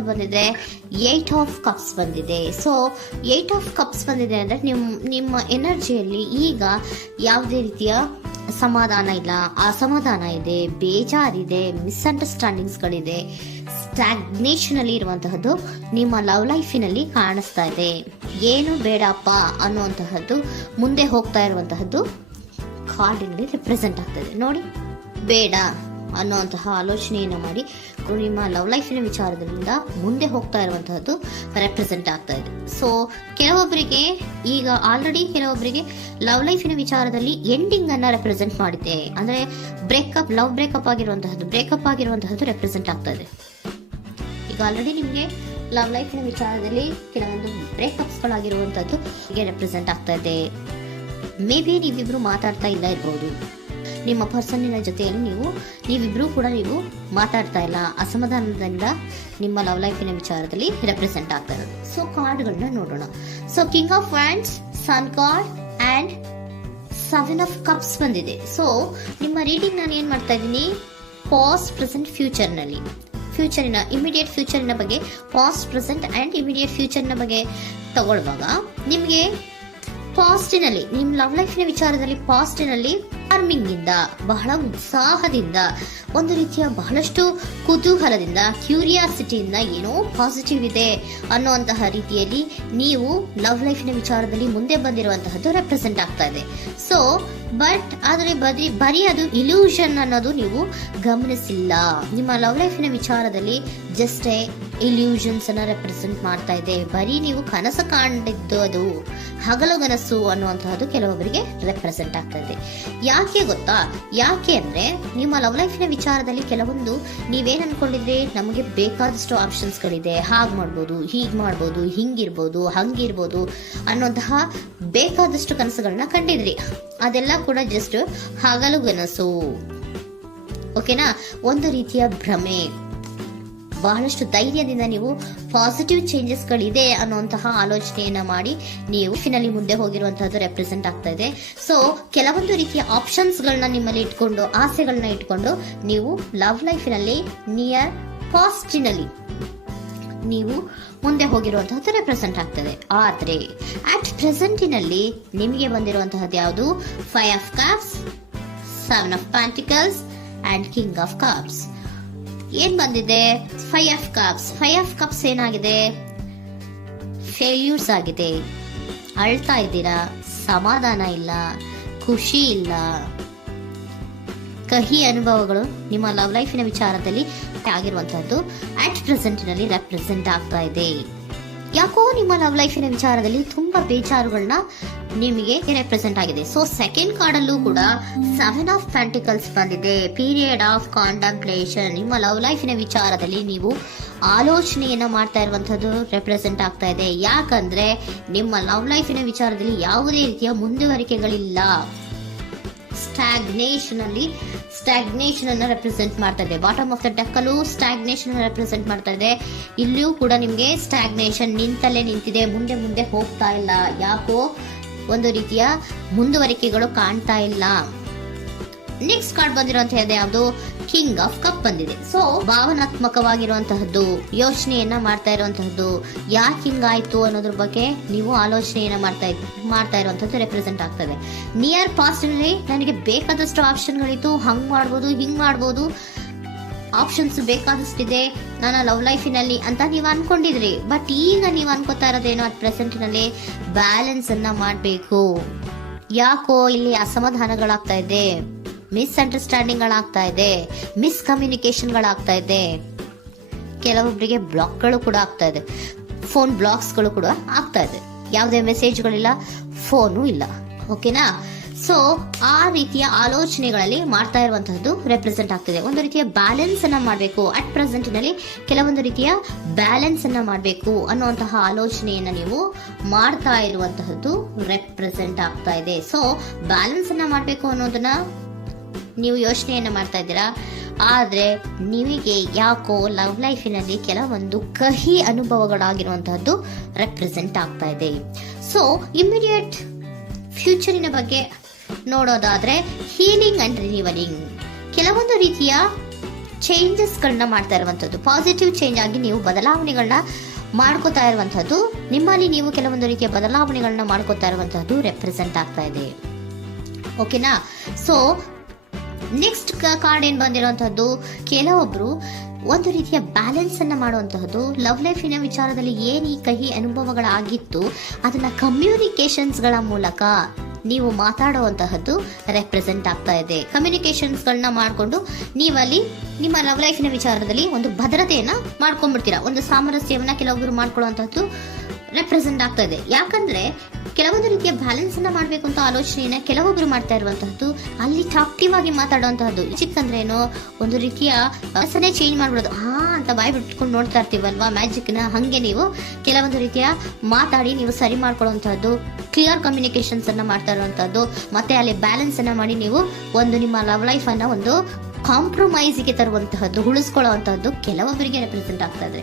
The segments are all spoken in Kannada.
ಯಾವ್ದು ಬಂದಿದೆ, 8 ಆಫ್ ಕಪ್ಸ್ ಬಂದಿದೆ. ಸೊ 8 ಆಫ್ ಕಪ್ಸ್ ಬಂದಿದೆ ಅಂದರೆ ನಿಮ್ಮ ಎನರ್ಜಿಯಲ್ಲಿ ಈಗ ಯಾವುದೇ ರೀತಿಯ ಸಮಾಧಾನ ಇಲ್ಲ, ಅಸಮಾಧಾನ ಇದೆ, ಬೇಜಾರಿದೆ, ಮಿಸ್ಅಂಡರ್ಸ್ಟ್ಯಾಂಡಿಂಗ್ಸ್ಗಳಿದೆ, ಸ್ಟಾಗ್ನೇಷನ್ ಅಲ್ಲಿ ಇರುವಂತಹದ್ದು ನಿಮ್ಮ ಲವ್ ಲೈಫಿನಲ್ಲಿ ಕಾಣಿಸ್ತಾ ಇದೆ. ಏನು ಬೇಡಪ್ಪ ಅನ್ನುವಂತಹದ್ದು ಮುಂದೆ ಹೋಗ್ತಾ ಇರುವಂತಹದ್ದು ಕಾರ್ಡಿನಲ್ಲಿ ರೆಪ್ರೆಸೆಂಟ್ ಆಗ್ತದೆ. ನೋಡಿ, ಬೇಡ ಅನ್ನುವಂತಹ ಆಲೋಚನೆಯನ್ನು ಮಾಡಿ ನಿಮ್ಮ ಲವ್ ಲೈಫಿನ ವಿಚಾರದಿಂದ ಮುಂದೆ ಹೋಗ್ತಾ ಇರುವಂತಹದ್ದು ರೆಪ್ರೆಸೆಂಟ್ ಆಗ್ತಾ ಇದೆ. ಸೊ ಕೆಲವೊಬ್ಬರಿಗೆ ಈಗ ಆಲ್ರೆಡಿ ಕೆಲವೊಬ್ಬರಿಗೆ ಲವ್ ಲೈಫಿನ ವಿಚಾರದಲ್ಲಿ ಎಂಡಿಂಗ್ ಅನ್ನ ರೆಪ್ರೆಸೆಂಟ್ ಮಾಡಿದೆ. ಅಂದ್ರೆ ಲವ್ ಬ್ರೇಕಪ್ ಆಗಿರುವಂತಹದ್ದು ರೆಪ್ರೆಸೆಂಟ್ ಆಗ್ತಾ ಇದೆ. ಈಗ ಆಲ್ರೆಡಿ ನಿಮಗೆ ಲವ್ ಲೈಫಿನ ವಿಚಾರದಲ್ಲಿ ಕೆಲವೊಂದು ಬ್ರೇಕಪ್ಸ್ ಗಳಾಗಿರುವಂತದ್ದು ರೆಪ್ರೆಸೆಂಟ್ ಆಗ್ತಾ ಇದೆ. ಮೇ ಬಿ ನೀವಿಬ್ರು ಮಾತಾಡ್ತಾ ಇಲ್ಲ ಇರ್ಬೋದು, ನಿಮ್ಮ ಪರ್ಸನ್ನಿನ ಜೊತೆಯಲ್ಲಿ ನೀವಿಬ್ರು ಕೂಡ ಮಾತಾಡ್ತಾ ಇಲ್ಲ, ಅಸಮಾಧಾನದಿಂದ ನಿಮ್ಮ ಲವ್ ಲೈಫಿನ ವಿಚಾರದಲ್ಲಿ ರೆಪ್ರೆಸೆಂಟ್ ಆಗ್ತಾ ಇರೋದು. ಸೊ ಕಾರ್ಡ್ಗಳನ್ನ ನೋಡೋಣ. So king of wands, sun card and 7 of cups ಬಂದಿದೆ. ಸೊ ನಿಮ್ಮ ರೀಡಿಂಗ್ ನಾನು ಏನ್ ಮಾಡ್ತಾ ಇದ್ದೀನಿ, ಪಾಸ್ಟ್, ಪ್ರೆಸೆಂಟ್, ಫ್ಯೂಚರಿನ ಇಮಿಡಿಯೇಟ್ ಫ್ಯೂಚರಿನ ಬಗ್ಗೆ, ಪಾಸ್ಟ್, ಪ್ರೆಸೆಂಟ್ ಅಂಡ್ ಇಮಿಡಿಯೇಟ್ ಫ್ಯೂಚರ್ನ ಬಗ್ಗೆ ತಗೊಳ್ಳುವಾಗ ನಿಮಗೆ ಪಾಸ್ಟಿನಲ್ಲಿ, ನಿಮ್ಮ ಲವ್ ಲೈಫಿನ ವಿಚಾರದಲ್ಲಿ ಪಾಸ್ಟಿನಲ್ಲಿ ಚಾರ್ಮಿಂಗ್ ಇಂದ, ಬಹಳ ಉತ್ಸಾಹದಿಂದ, ಒಂದು ರೀತಿಯ ಬಹಳಷ್ಟು ಕುತೂಹಲದಿಂದ, ಕ್ಯೂರಿಯಾಸಿಟಿಯಿಂದ ಏನೋ ಪಾಸಿಟಿವ್ ಇದೆ ಅನ್ನುವಂತಹ ರೀತಿಯಲ್ಲಿ ನೀವು ಲವ್ ಲೈಫಿನ ವಿಚಾರದಲ್ಲಿ ಮುಂದೆ ಬಂದಿರುವಂತಹದ್ದು ರೆಪ್ರೆಸೆಂಟ್ ಆಗ್ತಾ ಇದೆ. ಸೊ ಆದರೆ ಬರೀ ಅದು ಇಲ್ಯೂಷನ್ ಅನ್ನೋದು ನೀವು ಗಮನಿಸಿಲ್ಲ. ನಿಮ್ಮ ಲವ್ ಲೈಫಿನ ವಿಚಾರದಲ್ಲಿ ಜಸ್ಟ್ ಇಲ್ಯೂಷನ್ಸ್ ಅನ್ನ ರೆಪ್ರೆಸೆಂಟ್ ಮಾಡ್ತಾ ಇದೆ. ಬರೀ ನೀವು ಕನಸು ಕಾಣಿದ್ದು ಅದು ಹಗಲುಗನಸು ಅನ್ನುವಂತಹದ್ದು ಕೆಲವೊಬ್ಬರಿಗೆ ರೆಪ್ರೆಸೆಂಟ್ ಆಗ್ತಾ ಇದೆ. ಯಾಕೆ ಗೊತ್ತಾ? ಯಾಕೆ ಅಂದ್ರೆ ನಿಮ್ಮ ಲವ್ ಲೈಫಿನ ವಿಚಾರದಲ್ಲಿ ಕೆಲವೊಂದು ನೀವೇನ್ ಅನ್ಕೊಂಡಿದ್ರೆ, ನಮಗೆ ಬೇಕಾದಷ್ಟು ಆಪ್ಷನ್ಸ್ಗಳಿದೆ, ಹಾಗೆ ಮಾಡ್ಬೋದು, ಹೀಗೆ ಮಾಡ್ಬೋದು, ಹಿಂಗಿರ್ಬೋದು, ಹಂಗಿರ್ಬೋದು ಅನ್ನುವಂತಹ ಬೇಕಾದಷ್ಟು ಕನಸುಗಳನ್ನ ಕಂಡಿದ್ರಿ. ಅದೆಲ್ಲ ಕೂಡ ಜಸ್ಟ್ ಹಗಲುಗನಸು. ಓಕೆನಾ? ಒಂದು ರೀತಿಯ ಭ್ರಮೆ. ಬಹಳಷ್ಟು ಧೈರ್ಯದಿಂದ ನೀವು ಪಾಸಿಟಿವ್ ಚೇಂಜಸ್ ಗಳಿದೆ ಅನ್ನುವಂತಹ ಆಲೋಚನೆಯನ್ನ ಮಾಡಿ ನೀವು ಫಿನಲ್ಲಿ ಮುಂದೆ ಹೋಗಿರುವಂತಹದ್ದು ರೆಪ್ರೆಸೆಂಟ್ ಆಗ್ತಾ ಇದೆ. ಸೊ ಕೆಲವೊಂದು ರೀತಿಯ ಆಪ್ಷನ್ಸ್ ಗಳನ್ನ ನಿಮ್ಮಲ್ಲಿ ಇಟ್ಕೊಂಡು, ಆಸೆಗಳನ್ನ ಇಟ್ಕೊಂಡು ನೀವು ಲವ್ ಲೈಫಿನಲ್ಲಿ ನಿಯರ್ ಪಾಸ್ಟಿನಲ್ಲಿ ನೀವು ಮುಂದೆ ಹೋಗಿರುವಂತಹದ್ದು ರೆಪ್ರೆಸೆಂಟ್ ಆಗ್ತದೆ. ಆದ್ರೆ ಅಟ್ ಪ್ರೆಸೆಂಟಿನಲ್ಲಿ ನಿಮಗೆ ಬಂದಿರುವಂತಹದ್ದು ಯಾವುದು? 5 of cups, 7 of pentacles and king of cups. ಏನ್ ಬಂದಿದೆ? 5 ಆಫ್ ಕಪ್ಸ್. 5 ಆಫ್ ಕಪ್ಸ್ ಏನಾಗಿದೆ? ಫೇಲ್ಯೂರ್ಸ್ ಆಗಿದೆ, ಅಳ್ತಾ ಇದ್ದೀರಾ, ಸಮಾಧಾನ ಇಲ್ಲ, ಖುಷಿ ಇಲ್ಲ, ಕಹಿ ಅನುಭವಗಳು ನಿಮ್ಮ ಲವ್ ಲೈಫಿನ ವಿಚಾರದಲ್ಲಿ ಆಗಿರುವಂತಹದ್ದು ಅಟ್ ಪ್ರೆಸೆಂಟಿನಲ್ಲಿ ರೆಪ್ರೆಸೆಂಟ್ ಆಗ್ತಾ ಇದೆ. ಯಾಕೋ ನಿಮ್ಮ ಲವ್ ಲೈಫಿನ ವಿಚಾರದಲ್ಲಿ ತುಂಬಾ ಬೇಜಾರುಗಳನ್ನ ನಿಮಗೆ ರೆಪ್ರೆಸೆಂಟ್ ಆಗಿದೆ. ಸೊ ಸೆಕೆಂಡ್ ಕಾರ್ಡ್ ಅಲ್ಲೂ ಕೂಡ 7 ಆಫ್ ಪ್ಯಾಂಟಿಕಲ್ಸ್ ಬಂದಿದೆ. Period of contemplation. ನಿಮ್ಮ ಲವ್ ಲೈಫಿನ ವಿಚಾರದಲ್ಲಿ ನೀವು ಆಲೋಚನೆಯನ್ನ ಮಾಡ್ತಾ ಇರುವಂತದ್ದು ರೆಪ್ರೆಸೆಂಟ್ ಆಗ್ತಾ ಇದೆ. ಯಾಕಂದ್ರೆ ನಿಮ್ಮ ಲವ್ ಲೈಫಿನ ವಿಚಾರದಲ್ಲಿ ಯಾವುದೇ ರೀತಿಯ ಮುಂದುವರಿಕೆಗಳಿಲ್ಲ. ಸ್ಟಾಗ್ನೇಷನ್ ಅನ್ನ ರೆಪ್ರೆಸೆಂಟ್ ಮಾಡ್ತಾ ಇದೆ. ಬಾಟಮ್ ಆಫ್ ದ ಡೆಕ್ ಅಲ್ಲೂ ಸ್ಟಾಗ್ನೇಷನ್ ರೆಪ್ರೆಸೆಂಟ್ ಮಾಡ್ತಾ ಇದೆ. ಇಲ್ಲಿಯೂ ಕೂಡ ನಿಮ್ಗೆ ಸ್ಟಾಗ್ನೇಷನ್, ನಿಂತಲ್ಲೇ ನಿಂತಿದೆ, ಮುಂದೆ ಹೋಗ್ತಾ ಇಲ್ಲ. ಯಾಕೋ ಒಂದು ರೀತಿಯ ಮುಂದುವರಿಕೆಗಳು ಕಾಣ್ತಾ ಇಲ್ಲ. ನೆಕ್ಸ್ಟ್ ಕಾರ್ಡ್ ಬಂದಿರುವಂತಹದ್ದು ಯಾವುದು? ಕಿಂಗ್ ಆಫ್ ಕಪ್ ಬಂದಿದೆ. ಸೊ ಭಾವನಾತ್ಮಕವಾಗಿರುವಂತಹದ್ದು, ಯೋಚನೆಯನ್ನ ಮಾಡ್ತಾ ಇರುವಂತಹದ್ದು, ಯಾಕೆ ಹಿಂಗಾಯ್ತು ಅನ್ನೋದ್ರ ಬಗ್ಗೆ ನೀವು ಆಲೋಚನೆಯನ್ನ ಮಾಡ್ತಾ ಇರುವಂತಹದ್ದು ರೆಪ್ರೆಸೆಂಟ್ ಆಗ್ತದೆ. ನಿಯರ್ ಪಾಸ್ಟ್ ನಲ್ಲಿ ನನಗೆ ಬೇಕಾದಷ್ಟು ಆಪ್ಷನ್ಗಳಿತ್ತು, ಹಂಗ್ ಮಾಡ್ಬೋದು, ಹಿಂಗ್ ಮಾಡ್ಬೋದು, ಆಪ್ಷನ್ಸ್ ಬೇಕಾದಷ್ಟಿದೆ ನನ್ನ ಲವ್ ಲೈಫಿನಲ್ಲಿ ಅಂತ ನೀವು ಅನ್ಕೊಂಡಿದ್ರಿ. ಬಟ್ ಈಗ ನೀವು ಅನ್ಕೋತಾ ಇರೋದೇನೋ ಅಟ್ ಪ್ರೆಸೆಂಟಿನಲ್ಲಿ ಬ್ಯಾಲೆನ್ಸ್ ಅನ್ನ ಮಾಡಬೇಕು. ಯಾಕೋ ಇಲ್ಲಿ ಅಸಮಾಧಾನಗಳಾಗ್ತಾ ಇದೆ, ಮಿಸ್ಅಂಡರ್ಸ್ಟ್ಯಾಂಡಿಂಗ್ ಗಳಾಗ್ತಾ ಇದೆ, ಮಿಸ್ಕಮ್ಯುನಿಕೇಶನ್ ಗಳಾಗ್ತಾ ಇದೆ. ಕೆಲವೊಬ್ಬರಿಗೆ ಬ್ಲಾಕ್ಗಳು ಕೂಡ ಆಗ್ತಾ ಇದೆ, ಫೋನ್ ಬ್ಲಾಕ್ಸ್ಗಳು ಕೂಡ ಆಗ್ತಾ ಇದೆ. ಯಾವುದೇ ಮೆಸೇಜ್ಗಳಿಲ್ಲ, ಫೋನು ಇಲ್ಲ. ಓಕೆನಾ? ಸೊ ಆ ರೀತಿಯ ಆಲೋಚನೆಗಳಲ್ಲಿ ಮಾಡ್ತಾ ಇರುವಂತಹದ್ದು ರೆಪ್ರೆಸೆಂಟ್ ಆಗ್ತಿದೆ. ಒಂದು ರೀತಿಯ ಬ್ಯಾಲೆನ್ಸ್ ಅನ್ನ ಮಾಡಬೇಕು. ಅಟ್ ಪ್ರೆಸೆಂಟ್ನಲ್ಲಿ ಕೆಲವೊಂದು ರೀತಿಯ ಬ್ಯಾಲೆನ್ಸ್ ಅನ್ನ ಮಾಡಬೇಕು ಅನ್ನುವಂತಹ ಆಲೋಚನೆಯನ್ನ ನೀವು ಮಾಡ್ತಾ ಇರುವಂತಹದ್ದು ರೆಪ್ರೆಸೆಂಟ್ ಆಗ್ತಾ ಇದೆ. ಸೊ ಬ್ಯಾಲೆನ್ಸ್ ಅನ್ನ ಮಾಡಬೇಕು ಅನ್ನೋದನ್ನ ನೀವು ಯೋಚನೆಯನ್ನ ಮಾಡ್ತಾ ಇದ್ದೀರಾ. ಆದ್ರೆ ನಿಮಗೆ ಯಾಕೋ ಲವ್ ಲೈಫಿನಲ್ಲಿ ಕೆಲವೊಂದು ಕಹಿ ಅನುಭವಗಳಾಗಿರುವಂತಹದ್ದು ರೆಪ್ರೆಸೆಂಟ್ ಆಗ್ತಾ ಇದೆ. ಸೊ ಇಮಿಡಿಯೇಟ್ ಫ್ಯೂಚರಿನ ಬಗ್ಗೆ ನೋಡೋದಾದ್ರೆ ಹೀಲಿಂಗ್ ಅಂಡ್ ರಿನಿವಲಿಂಗ್, ಕೆಲವೊಂದು ರೀತಿಯ ಚೇಂಜಸ್ಗಳನ್ನ ಮಾಡ್ತಾ ಇರುವಂಥದ್ದು, ಪಾಸಿಟಿವ್ ಚೇಂಜ್ ಆಗಿ ನೀವು ಬದಲಾವಣೆಗಳನ್ನ ಮಾಡ್ಕೋತಾ ಇರುವಂಥದ್ದು, ನಿಮ್ಮಲ್ಲಿ ನೀವು ಕೆಲವೊಂದು ರೀತಿಯ ಬದಲಾವಣೆಗಳನ್ನ ಮಾಡ್ಕೋತಾ ಇರುವಂಥದ್ದು ರೆಪ್ರೆಸೆಂಟ್ ಆಗ್ತಾ ಇದೆ. ಓಕೆನಾ? ಸೊ ನೆಕ್ಸ್ಟ್ ಕಾರ್ಡ್ ಏನ್ ಬಂದಿರುವಂತಹದ್ದು, ಕೆಲವೊಬ್ರು ಒಂದು ರೀತಿಯ ಬ್ಯಾಲೆನ್ಸ್ ಅನ್ನ ಮಾಡುವಂತಹದ್ದು, ಲವ್ ಲೈಫಿನ ವಿಚಾರದಲ್ಲಿ ಏನ್ ಈ ಕಹಿ ಅನುಭವಗಳಾಗಿತ್ತು ಅದನ್ನ ಕಮ್ಯುನಿಕೇಶನ್ಸ್ ಗಳ ಮೂಲಕ ನೀವು ಮಾತಾಡುವಂತಹದ್ದು ರೆಪ್ರೆಸೆಂಟ್ ಆಗ್ತಾ ಇದೆ. ಕಮ್ಯುನಿಕೇಶನ್ಸ್ ಗಳನ್ನ ಮಾಡಿಕೊಂಡು ನೀವಲ್ಲಿ ನಿಮ್ಮ ಲವ್ ಲೈಫಿನ ವಿಚಾರದಲ್ಲಿ ಒಂದು ಭದ್ರತೆಯನ್ನ ಮಾಡ್ಕೊಂಡ್ಬಿಡ್ತೀರಾ, ಒಂದು ಸಾಮರಸ್ಯವನ್ನ ಕೆಲವೊಬ್ರು ಮಾಡ್ಕೊಳ್ಳುವಂತಹದ್ದು ರೆಪ್ರೆಸೆಂಟ್ ಆಗ್ತಾ ಇದೆ. ಯಾಕಂದ್ರೆ ಕೆಲವೊಂದು ರೀತಿಯ ಬ್ಯಾಲೆನ್ಸ್ ಅನ್ನ ಮಾಡ್ಬೇಕು ಅಂತ ಆಲೋಚನೆಯನ್ನ ಕೆಲವೊಬ್ರು ಮಾಡ್ತಾ ಇರುವಂತಹದ್ದು, ಅಲ್ಲಿ ಟಾಕ್ಟಿವ್ ಆಗಿ ಮಾತಾಡುವಂತಹದ್ದು. ಚಿಕ್ಕಂದ್ರೇನೋ ಒಂದು ರೀತಿಯ ಹೆಸರೇ ಚೇಂಜ್ ಮಾಡ್ಬಿಡೋದು, ಅಂತ ಬಾಯಿ ಬಿಟ್ಕೊಂಡು ನೋಡ್ತಾ ಇರ್ತೀವಲ್ವಾ ಮ್ಯಾಜಿಕ್ ನ, ಹಂಗೆ ನೀವು ಕೆಲವೊಂದು ರೀತಿಯ ಮಾತಾಡಿ ನೀವು ಸರಿ ಮಾಡ್ಕೊಳ್ಳುವಂತಹದ್ದು, ಕ್ಲಿಯರ್ ಕಮ್ಯುನಿಕೇಶನ್ಸ್ ಅನ್ನ ಮಾಡ್ತಾ ಇರುವಂತಹದ್ದು, ಮತ್ತೆ ಅಲ್ಲಿ ಬ್ಯಾಲೆನ್ಸ್ ಅನ್ನ ಮಾಡಿ ನೀವು ಒಂದು ನಿಮ್ಮ ಲವ್ ಲೈಫ್ ಅನ್ನ ಒಂದು ಕಾಂಪ್ರಮೈಸ್ಗೆ ತರುವಂತಹದ್ದು, ಉಳಿಸ್ಕೊಳ್ಳುವಂತಹದ್ದು ಕೆಲವೊಬ್ಬರಿಗೆ ರೆಪ್ರೆಸೆಂಟ್ ಆಗ್ತಾ ಇದೆ.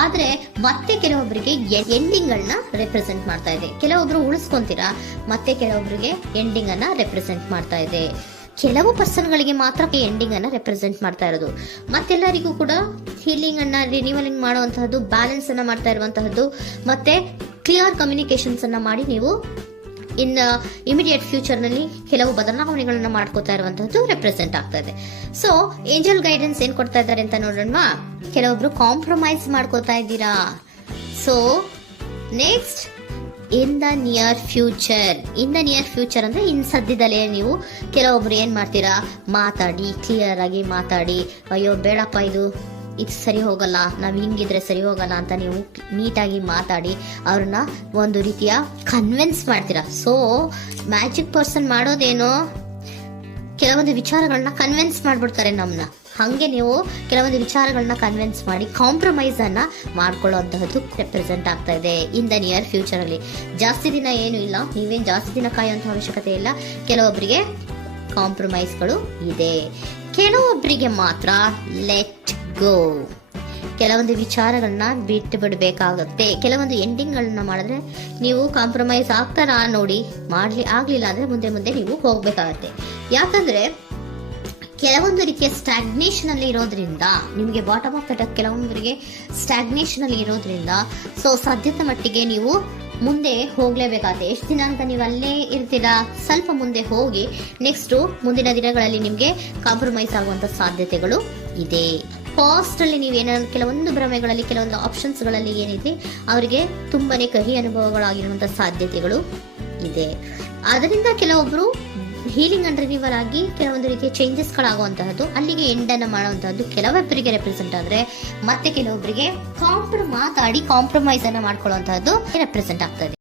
ಆದ್ರೆ ಮತ್ತೆ ಕೆಲವೊಬ್ಬರಿಗೆ ಎಂಡಿಂಗ್ ಗಳನ್ನ ರೆಪ್ರೆಸೆಂಟ್ ಮಾಡ್ತಾ ಇದೆ. ಕೆಲವೊಬ್ರು ಉಳಿಸ್ಕೊಂತೀರಾ, ಮತ್ತೆ ಕೆಲವೊಬ್ಬರಿಗೆ ಎಂಡಿಂಗ್ ಅನ್ನ ರೆಪ್ರೆಸೆಂಟ್ ಮಾಡ್ತಾ ಇದೆ. ಕೆಲವು ಪರ್ಸನ್ಗಳಿಗೆ ಮಾತ್ರ ಎಂಡಿಂಗ್ ಅನ್ನ ರೆಪ್ರೆಸೆಂಟ್ ಮಾಡ್ತಾ ಇರೋದು, ಮತ್ತೆಲ್ಲರಿಗೂ ಕೂಡ ಹೀಲಿಂಗ್ ಅನ್ನ ರಿನ್ಯೂವಲಿಂಗ್ ಮಾಡುವಂತಹದ್ದು, ಬ್ಯಾಲೆನ್ಸ್ ಅನ್ನ ಮಾಡ್ತಾ ಇರುವಂತಹದ್ದು, ಮತ್ತೆ ಕ್ಲಿಯರ್ ಕಮ್ಯುನಿಕೇಶನ್ಸ್ ಅನ್ನ ಮಾಡಿ ನೀವು ಇಮಿಡಿಯೇಟ್ ಫ್ಯೂಚರ್ ನಲ್ಲಿ ಕೆಲವು ಬದಲಾವಣೆಗಳನ್ನ ಮಾಡ್ಕೋತಾ ಇರುವಂತಹದ್ದು ರೆಪ್ರೆಸೆಂಟ್ ಆಗ್ತಾ ಇದೆ. ಸೊ ಏಂಜಲ್ ಗೈಡೆನ್ಸ್ ಏನ್ ಕೊಡ್ತಾ ಇದ್ದಾರೆ ಅಂತ ನೋಡೋಣ. ಕೆಲವೊಬ್ರು ಕಾಂಪ್ರಮೈಸ್ ಮಾಡ್ಕೋತಾ ಇದ್ದೀರಾ. So next, in the near future ಅಂದ್ರೆ ಇನ್ ಸದ್ಯದಲ್ಲೇ ನೀವು ಕೆಲವೊಬ್ರು ಏನ್ ಮಾಡ್ತೀರಾ, ಮಾತಾಡಿ ಕ್ಲಿಯರ್ ಆಗಿ ಮಾತಾಡಿ, ಅಯ್ಯೋ ಬೇಡಪ್ಪ ಇದು ಸರಿ ಹೋಗಲ್ಲ, ನಾವ್ ಹಿಂಗಿದ್ರೆ ಸರಿ ಹೋಗಲ್ಲ ಅಂತ ನೀವು ನೀಟಾಗಿ ಮಾತಾಡಿ ಅವ್ರನ್ನ ಒಂದು ರೀತಿಯ ಕನ್ವಿನ್ಸ್ ಮಾಡ್ತೀರಾ. ಸೊ ಮ್ಯಾಜಿಕ್ ಪರ್ಸನ್ ಮಾಡೋದೇನೋ ಕೆಲವೊಂದು ವಿಚಾರಗಳನ್ನ ಕನ್ವಿನ್ಸ್ ಮಾಡ್ಬಿಡ್ತಾರೆ ನಮ್ಮನ್ನ, ಹಂಗೆ ನೀವು ಕೆಲವೊಂದು ವಿಚಾರಗಳನ್ನ ಕನ್ವಿನ್ಸ್ ಮಾಡಿ ಕಾಂಪ್ರಮೈಸ್ ಅನ್ನ ಮಾಡ್ಕೊಳ್ಳುವಂತಹದ್ದು ರೆಪ್ರೆಸೆಂಟ್ ಆಗ್ತಾ ಇದೆ ಇನ್ ದ ನಿಯರ್ ಫ್ಯೂಚರ್ ಅಲ್ಲಿ. ಜಾಸ್ತಿ ದಿನ ಏನು ಇಲ್ಲ, ನೀವೇನ್ ಜಾಸ್ತಿ ದಿನ ಕಾಯುವಂತ ಅವಶ್ಯಕತೆ ಇಲ್ಲ. ಕೆಲವೊಬ್ಬರಿಗೆ ಕಾಂಪ್ರಮೈಸ್ಗಳು ಇದೆ, ಕೆಲವೊಬ್ಬರಿಗೆ ಮಾತ್ರ ಲೆಟ್ ಗೋ, ಕೆಲವೊಂದು ವಿಚಾರಗಳನ್ನ ಬಿಟ್ಟು ಬಿಡಬೇಕಾಗುತ್ತೆ. ಕೆಲವೊಂದು ಎಂಡಿಂಗ್ ಗಳನ್ನ ಮಾಡಿದ್ರೆ ನೀವು ಕಾಂಪ್ರಮೈಸ್ ಆಗ್ತಾರಾ ನೋಡಿ, ಆಗ್ಲಿಲ್ಲ ಅಂದ್ರೆ ಮುಂದೆ ನೀವು ಹೋಗ್ಬೇಕಾಗತ್ತೆ. ಯಾಕಂದ್ರೆ ಕೆಲವೊಂದು ರೀತಿಯ ಸ್ಟಾಗ್ನೇಷನ್ ಅಲ್ಲಿ ಇರೋದ್ರಿಂದ, ನಿಮಗೆ ಬಾಟಮ್ ಆಫ್ ದ ಕೆಲವೊಬ್ಬರಿಗೆ ಸ್ಟಾಗ್ನೇಷನ್ ಅಲ್ಲಿ ಇರೋದ್ರಿಂದ, ಸೊ ಸಾಧ್ಯತೆ ಮಟ್ಟಿಗೆ ನೀವು ಮುಂದೆ ಹೋಗ್ಲೇಬೇಕಾಗುತ್ತೆ. ಎಷ್ಟು ದಿನ ಅಂತ ನೀವು ಅಲ್ಲೇ ಇರ್ತೀರಾ, ಸ್ವಲ್ಪ ಮುಂದೆ ಹೋಗಿ ನೆಕ್ಸ್ಟ್ ಮುಂದಿನ ದಿನಗಳಲ್ಲಿ ನಿಮ್ಗೆ ಕಾಂಪ್ರಮೈಸ್ ಆಗುವಂತ ಸಾಧ್ಯತೆಗಳು ಇದೆ. ಪಾಸ್ಟ್ ಅಲ್ಲಿ ನೀವೇನಾದ್ರು ಕೆಲವೊಂದು ಭ್ರಮೆಗಳಲ್ಲಿ, ಕೆಲವೊಂದು ಆಪ್ಷನ್ಸ್ ಗಳಲ್ಲಿ ಏನಿದೆ ಅವರಿಗೆ ತುಂಬಾನೇ ಕಹಿ ಅನುಭವಗಳಾಗಿರುವಂತಹ ಸಾಧ್ಯತೆಗಳು ಇದೆ. ಅದರಿಂದ ಕೆಲವೊಬ್ರು ಹೀಲಿಂಗ್ ಅಂಡ್ ರಿನಿವಲ್ ಆಗಿ ಕೆಲವೊಂದು ರೀತಿಯ ಚೇಂಜಸ್ ಗಳಾಗುವಂತಹದ್ದು, ಅಲ್ಲಿಗೆ ಎಂಡ್ ಅನ್ನ ಮಾಡುವಂತಹದ್ದು ಕೆಲವೊಬ್ಬರಿಗೆ ರೆಪ್ರೆಸೆಂಟ್ ಆದ್ರೆ, ಮತ್ತೆ ಕೆಲವೊಬ್ಬರಿಗೆ ಮಾತಾಡಿ ಕಾಂಪ್ರಮೈಸ್ ಅನ್ನ ಮಾಡ್ಕೊಳ್ಳುವಂತಹದ್ದು ರೆಪ್ರೆಸೆಂಟ್ ಆಗ್ತದೆ.